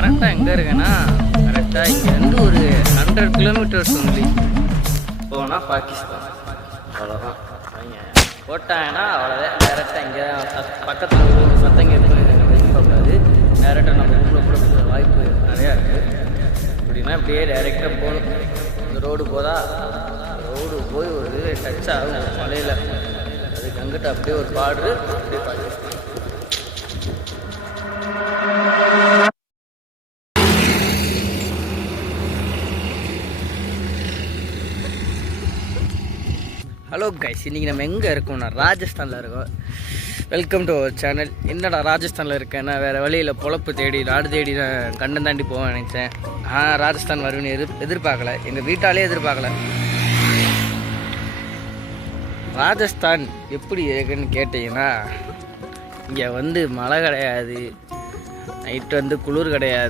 கரெக்டாக எங்கே இருக்கேன்னா கரெக்டாக இங்கேருந்து ஒரு 100 கிலோமீட்டர்ஸ் வந்து போனால் பாகிஸ்தான். அவ்வளோதான் போட்டாங்கன்னா அவ்வளோதான். டேரெக்டாக இங்கே பக்கத்தில் ஒரு சத்தம் கேட்கும் பார்க்காது. டேரெக்டாக நம்ம ரூமில் கூட போகிற வாய்ப்பு நிறையா இருக்குது. அப்படின்னா இப்படியே டேரெக்டாக போகணும். இந்த ரோடு போதா ரோடு போய் ஒரு டச் ஆகும் மலையில். அதுக்கு அங்கிட்ட அப்படியே ஒரு பார்டரு அப்படியே பாகிஸ்தான். ஹலோ கைஸ், இன்றைக்கி நம்ம எங்கே இருக்கோம்னா ராஜஸ்தானில் இருக்கோம். Welcome to our channel. என்னடா ராஜஸ்தானில் இருக்கேன்னா வேறு வழியில் பொழப்பு தேடி நாடு தேடி நான் கண்டம் தாண்டி போவேன் நினச்சேன். ராஜஸ்தான் வருவேன்னு எதிர்பார்க்கல. எங்கள் வீட்டாலே எதிர்பார்க்கல. ராஜஸ்தான் எப்படி இருக்குன்னு கேட்டிங்கன்னா, இங்கே வந்து மழை கிடையாது, நைட்டு வந்து குளிர் கிடையாது.